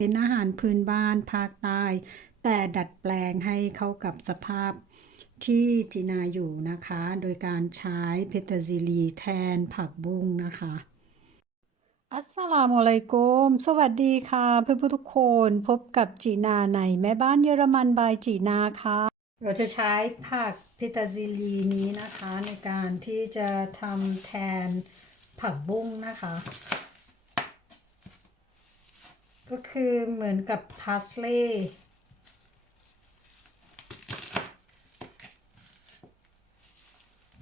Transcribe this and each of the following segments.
เป็นอาหารพื้นบ้านภาคใต้ แต่ดัดแปลงให้เข้ากับสภาพที่จีนาอยู่นะคะ โดยการใช้เพตาซิลีแทนผักบุ้งนะคะ อัสสลามุอะลัยกุมสวัสดีค่ะ เพื่อนๆทุกคนพบกับจีนาในแม่บ้านเยอรมันบายจีนาค่ะ เราจะใช้ผักเพตาซิลีนี้นะคะ ในการที่จะทำแทนผักบุ้งนะคะ ก็คือเหมือนกับพาสเล่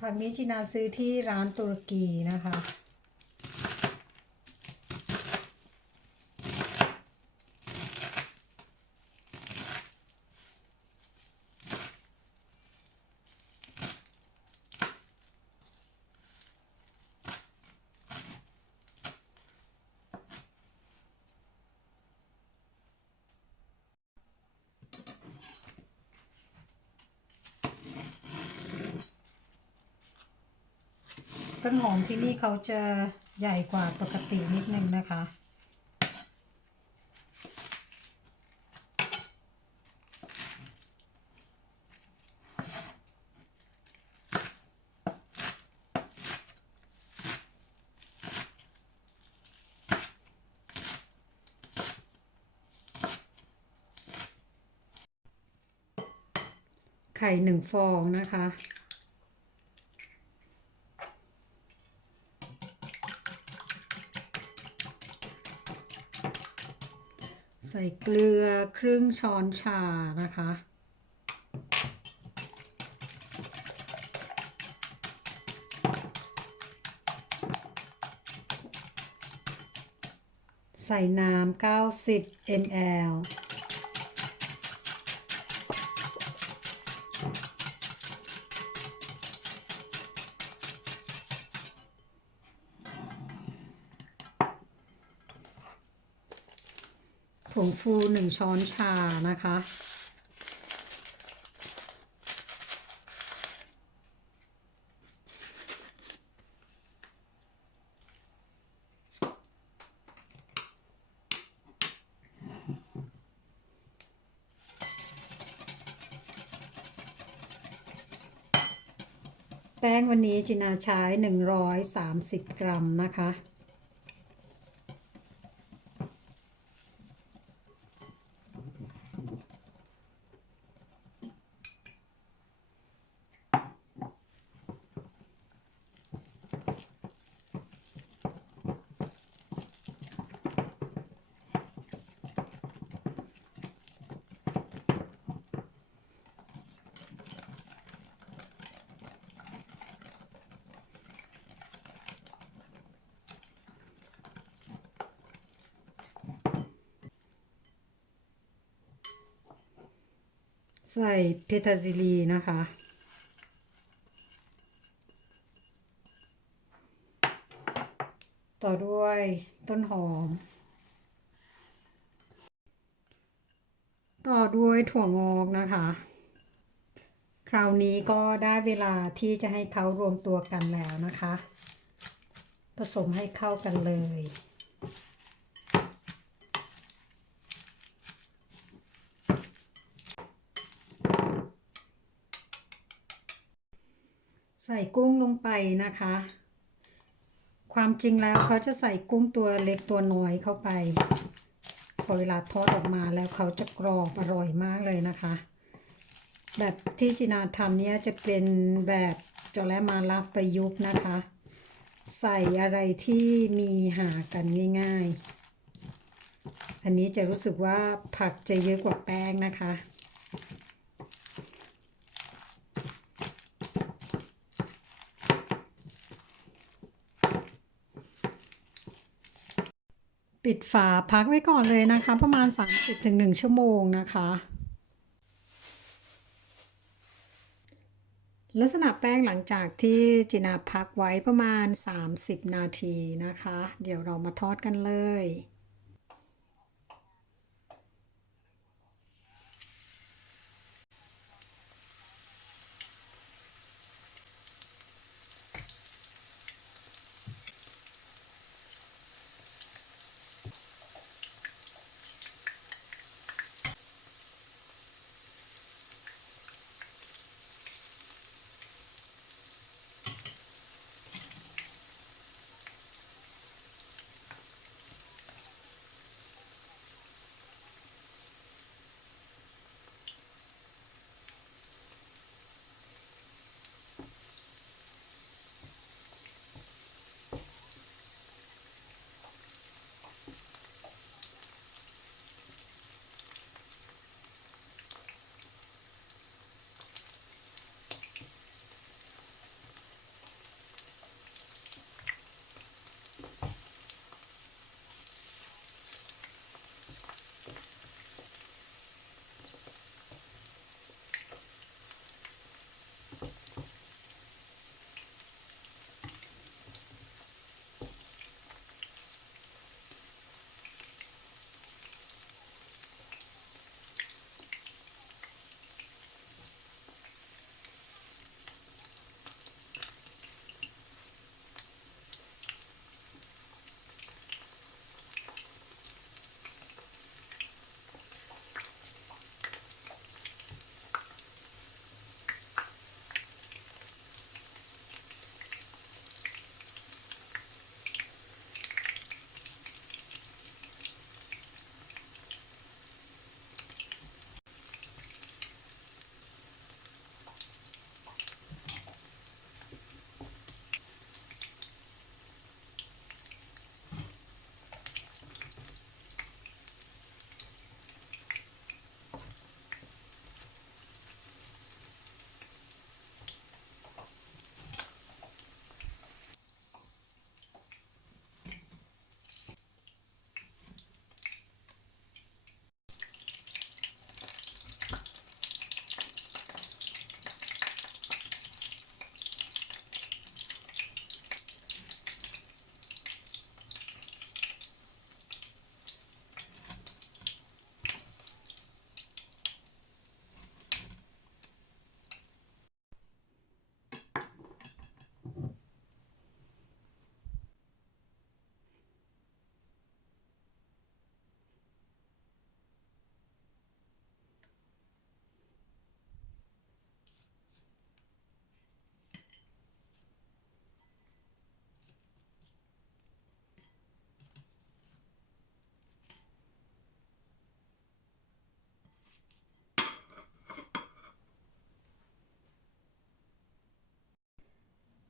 ผักนี้จีนาซื้อที่ร้านตุรกีนะคะ ต้นหอมที่นี่เขาจะใหญ่กว่าปกตินิดนึงนะคะ ไข่หนึ่งฟองนะคะ ส่เกลือครึ่งช้อนชานะคะ ใส่น้ำ90 ml งฟูหนึ่งช้อนชานะคะ แป้งวันนี้จินาใช้ 130 กรัมนะคะ ใส่เพทาซิลีนะคะ ต่อด้วยต้นหอม ต่อด้วยถั่วงอกนะคะ คราวนี้ก็ได้เวลาที่จะให้เขารวมตัวกันแล้วนะคะ ผสมให้เข้ากันเลย ใส่กุ้งลงไปนะคะ ความจริงแล้วเขาจะใส่กุ้งตัวเล็กตัวน้อยเข้าไป พอเวลาทอดออกมาแล้วเขาจะกรอบอร่อยมากเลยนะคะ แบบที่จินาทำเนี้ยจะเป็นแบบจอและมาลาประยุกต์นะคะ ใส่อะไรที่มีหากันง่าย ๆ อันนี้จะรู้สึกว่าผักจะเยอะกว่าแป้งนะคะ ปิดฝาพักไว้ก่อนเลยนะคะ ประมาณ 30-1 ชั่วโมงนะคะ ลักษณะแป้งหลังจากที่จินาพักไว้ประมาณ 30 นาทีนะคะ เดี๋ยวเรามาทอดกันเลย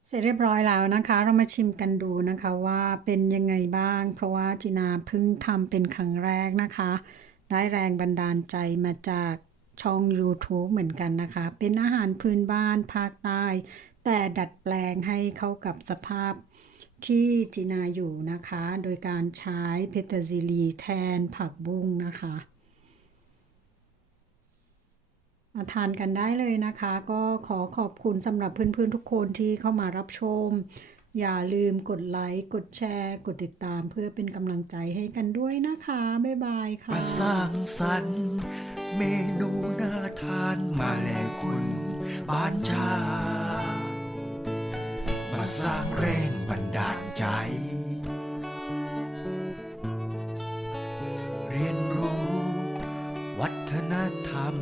เสร็จเรียบร้อยแล้วนะคะ เรามาชิมกันดูนะคะว่าเป็นยังไงบ้าง เพราะว่าจินาเพิ่งทำเป็นครั้งแรกนะคะ ได้แรงบันดาลใจมาจากช่อง YouTube เหมือนกันนะคะ เป็นอาหารพื้นบ้านภาคใต้ แต่ดัดแปลงให้เข้ากับสภาพที่จินาอยู่นะคะ โดยการใช้เพตาซิลีแทนผักบุ้งนะคะ มาทานกันได้เลยนะคะ ก็ขอขอบคุณสำหรับเพื่อนๆทุกคนที่เข้ามารับชม อย่าลืมกดไลค์ กดแชร์ กดติดตามเพื่อเป็นกำลังใจให้กันด้วยนะคะ บ๊ายบายค่ะมาสร้างสรรค์เมนูน่าทานมาแลคุณบ้านชา มาสร้างแรงบันดาลใจ เรียนรู้ วัฒนธรรม